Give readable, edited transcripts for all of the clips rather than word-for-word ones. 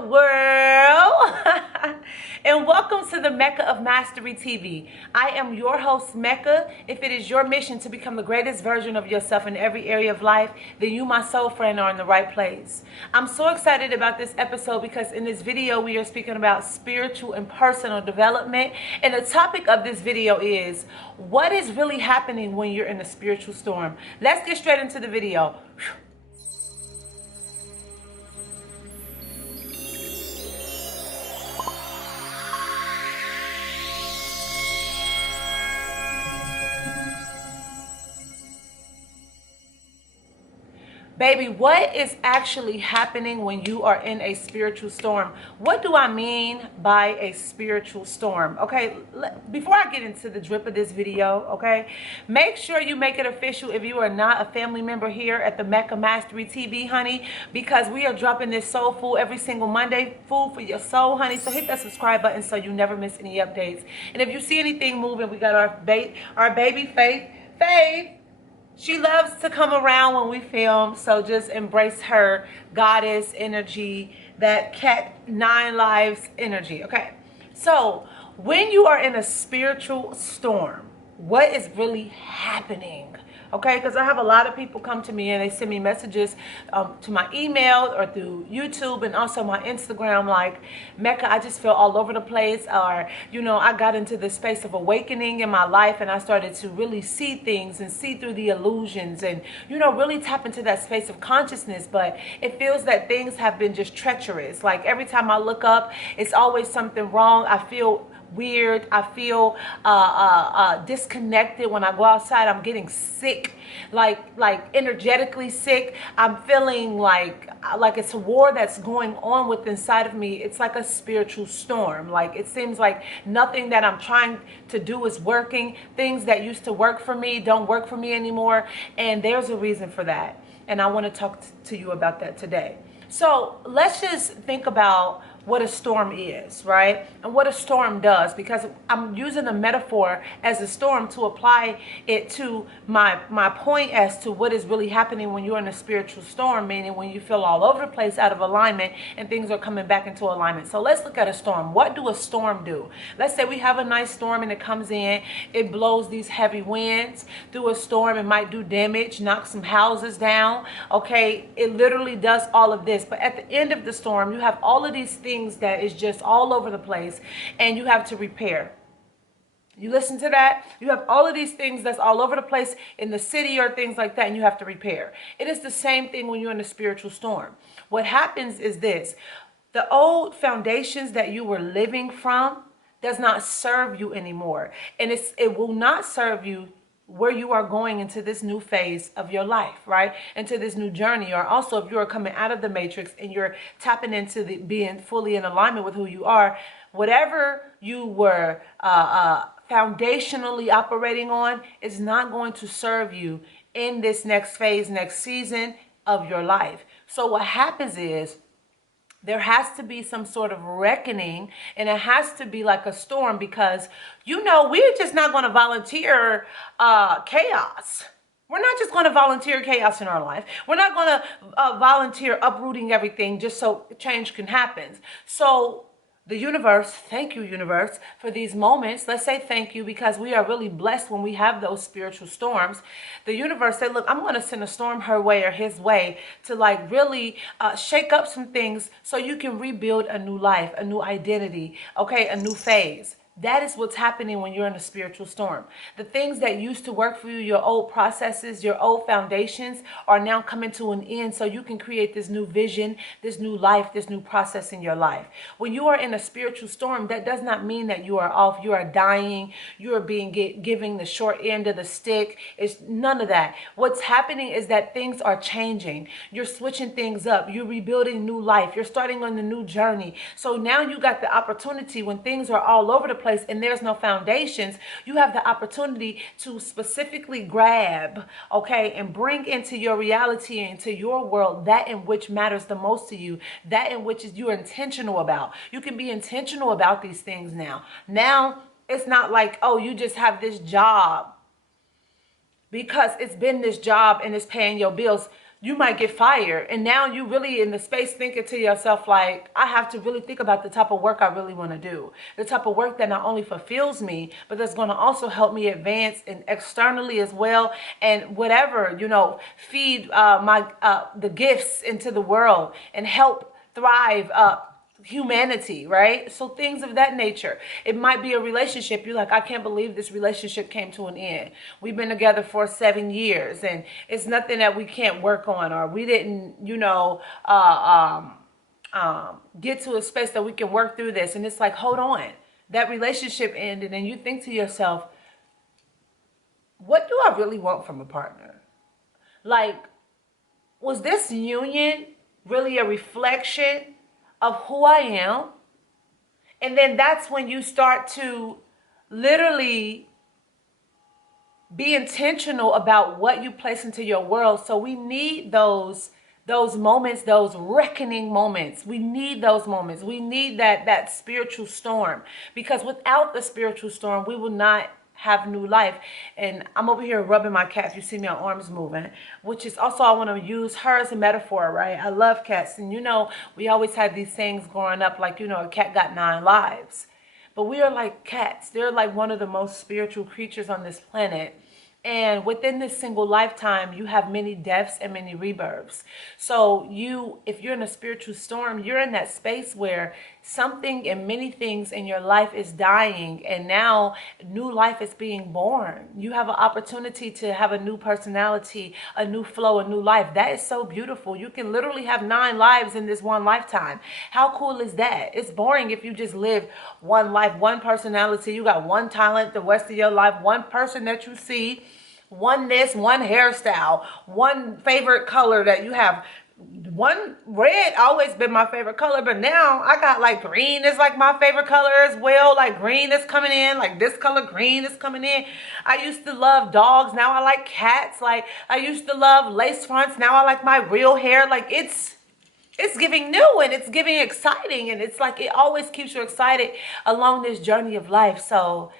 up, world? And welcome to the Mecca of Mastery TV. I am your host, Mecca. If it is your mission to become the greatest version of yourself in every area of life, then you, my soul friend, are in the right place. I'm so excited about this episode because in this video, we are speaking about spiritual and personal development. And the topic of this video is, what is really happening when you're in a spiritual storm? Let's get straight into the video. Baby, what is actually happening when you are in a spiritual storm? What do I mean by a spiritual storm? Okay, before I get into the drip of this video, okay, make sure you make it official if you are not a family member here at the Mecca Mastery TV, honey, because we are dropping this soul food every single Monday, food for your soul, honey. So hit that subscribe button so you never miss any updates. And if you see anything moving, we got our baby Faith. She loves to come around when we film, so just embrace her goddess energy, that cat 9 lives energy, okay? So when you are in a spiritual storm, what is really happening? Okay, because I have a lot of people come to me and they send me messages to my email or through YouTube and also my Instagram, like, Mecca, I just feel all over the place, or, you know, I got into this space of awakening in my life and I started to really see things and see through the illusions and, you know, really tap into that space of consciousness. But it feels that things have been just treacherous. Like every time I look up, it's always something wrong. I feel weird. I feel disconnected. When I go outside, I'm getting sick, like energetically sick. I'm feeling like it's a war that's going on with inside of me. It's like a spiritual storm. Like it seems like nothing that I'm trying to do is working. Things that used to work for me don't work for me anymore. And there's a reason for that. And I want to talk to you about that today. So let's just think about what a storm is, right? And what a storm does, because I'm using a metaphor as a storm to apply it to my point as to what is really happening when you're in a spiritual storm, meaning when you feel all over the place, out of alignment, and things are coming back into alignment. So let's look at a storm. What do a storm do? Let's say we have a nice storm and it comes in, it blows these heavy winds through a storm. It might do damage, knock some houses down. Okay, it literally does all of this. But at the end of the storm, you have all of these things that is just all over the place and you have to repair. You listen to that? You have all of these things that's all over the place in the city or things like that, and you have to repair. It is the same thing when you're in a spiritual storm. What happens is this: the old foundations that you were living from does not serve you anymore. And it will not serve you where you are going into this new phase of your life, right? Into this new journey. Or also if you are coming out of the matrix and you're tapping into the being fully in alignment with who you are, whatever you were foundationally operating on is not going to serve you in this next phase, next season of your life. So what happens is, there has to be some sort of reckoning, and it has to be like a storm, because, you know, we're just not going to volunteer chaos. We're not just going to volunteer chaos in our life. We're not going to volunteer uprooting everything just so change can happen. So the universe, thank you, universe, for these moments. Let's say thank you, because we are really blessed when we have those spiritual storms. The universe said, look, I'm going to send a storm her way or his way to like really shake up some things so you can rebuild a new life, a new identity, okay, a new phase. That is what's happening when you're in a spiritual storm. The things that used to work for you, your old processes, your old foundations, are now coming to an end so you can create this new vision, this new life, this new process in your life. When you are in a spiritual storm, that does not mean that you are off, you are dying, you are being giving the short end of the stick. It's none of that. What's happening is that things are changing. You're switching things up. You're rebuilding new life. You're starting on the new journey. So now you got the opportunity, when things are all over the place and there's no foundations, you have the opportunity to specifically grab, okay, and bring into your reality, into your world, that in which matters the most to you, that in which you're intentional about. You can be intentional about these things now. Now it's not like, oh, you just have this job because it's been this job and it's paying your bills. you might get fired. And now you really in the space thinking to yourself, like, I have to really think about the type of work I really want to do. The type of work that not only fulfills me, but that's going to also help me advance and externally as well. And whatever, feed the gifts into the world and help thrive humanity, right? So things of that nature. It might be a relationship. You're like, I can't believe this relationship came to an end. We've been together for 7 years and it's nothing that we can't work on, or we didn't, get to a space that we can work through this. And it's like, hold on, that relationship ended, and you think to yourself, what do I really want from a partner? Like, was this union really a reflection of who I am? And then that's when you start to literally be intentional about what you place into your world. So we need those moments, those reckoning moments. We need those moments. We need that spiritual storm, because without the spiritual storm, we will not have new life. And I'm over here rubbing my cat. You see my arms moving, which is also, I want to use her as a metaphor, right? I love cats. And we always had these things growing up, like, a cat got 9 lives. But we are like cats. They're like one of the most spiritual creatures on this planet. And within this single lifetime, you have many deaths and many rebirths. So if you're in a spiritual storm, you're in that space where something and many things in your life is dying, and now new life is being born. You have an opportunity to have a new personality, a new flow, a new life. That is so beautiful. You can literally have 9 lives in this one lifetime. How cool is that? It's boring if you just live one life, one personality. You got one talent the rest of your life, one person that you see, one hairstyle, one favorite color that you have. One, red always been my favorite color, but now I got like green is like my favorite color as well. Like green is coming in, like this color green is coming in. I used to love dogs, now I like cats. Like I used to love lace fronts, now I like my real hair. Like it's giving new and it's giving exciting, and it's like it always keeps you excited along this journey of life. So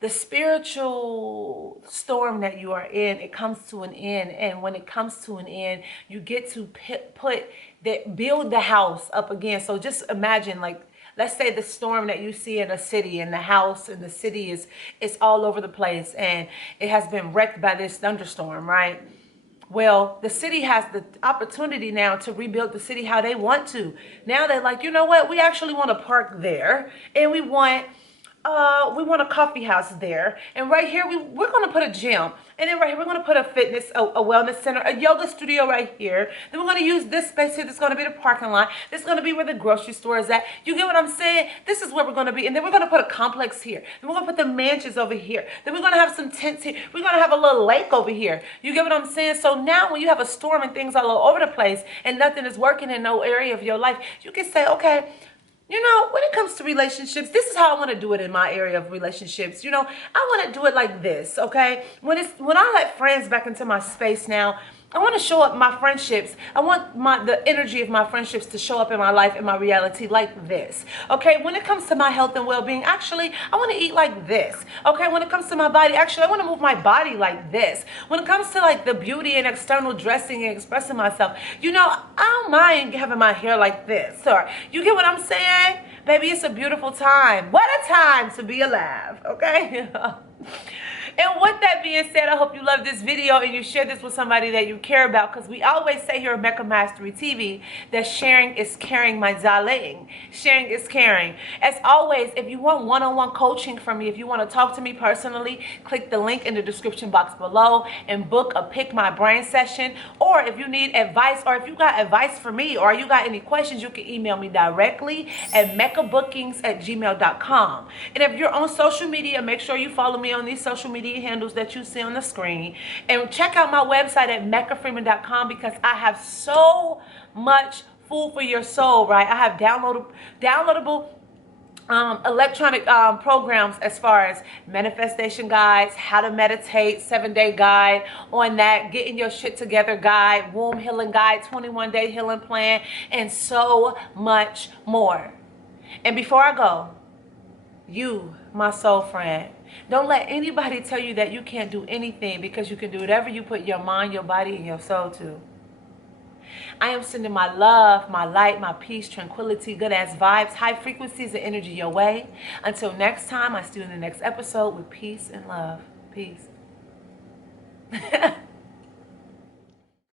the spiritual storm that you are in, it comes to an end. And when it comes to an end, you get to build the house up again. So just imagine, like, let's say the storm that you see in a city, and the house in the city is all over the place, and it has been wrecked by this thunderstorm, right? Well, the city has the opportunity now to rebuild the city how they want to. Now they're like, you know what? We actually want to park there, and we want a coffee house there, and right here we're going to put a gym, and then right here we're going to put a fitness, a wellness center, a yoga studio right here. Then we're going to use this space here. This is going to be the parking lot. This is going to be where the grocery store is at. You get what I'm saying? This is where we're going to be, and then we're going to put a complex here. Then we're going to put the mansions over here. Then we're going to have some tents here. We're going to have a little lake over here. You get what I'm saying? So now when you have a storm and things all over the place and nothing is working in no area of your life, you can say, okay, when it comes to relationships, this is how I want to do it in my area of relationships. I want to do it like this, okay? When I let friends back into my space now, I want to show up my friendships. I want the energy of my friendships to show up in my life, in my reality like this, okay? When it comes to my health and well-being, actually, I want to eat like this, okay? When it comes to my body, actually, I want to move my body like this. When it comes to like the beauty and external dressing and expressing myself, I don't mind having my hair like this. Or you get what I'm saying? Baby, it's a beautiful time. What a time to be alive, okay? And with that being said, I hope you love this video and you share this with somebody that you care about, because we always say here at Mecca Mastery TV that sharing is caring, my darling. Sharing is caring. As always, if you want one-on-one coaching from me, if you want to talk to me personally, click the link in the description box below and book a Pick My Brain session. Or if you need advice, or if you got advice for me, or you got any questions, you can email me directly at meccabookings@gmail.com. And if you're on social media, make sure you follow me on these social media handles that you see on the screen, and check out my website at meccafreeman.com, because I have so much food for your soul, right? I have downloadable electronic programs as far as manifestation guides, how to meditate, 7-day guide on that, getting your shit together guide, womb healing guide, 21-day healing plan, and so much more. And before I go, you, my soul friend, don't let anybody tell you that you can't do anything, because you can do whatever you put your mind, your body, and your soul to. I am sending my love, my light, my peace, tranquility, good ass vibes, high frequencies and energy your way. Until next time, I see you in the next episode with peace and love. Peace.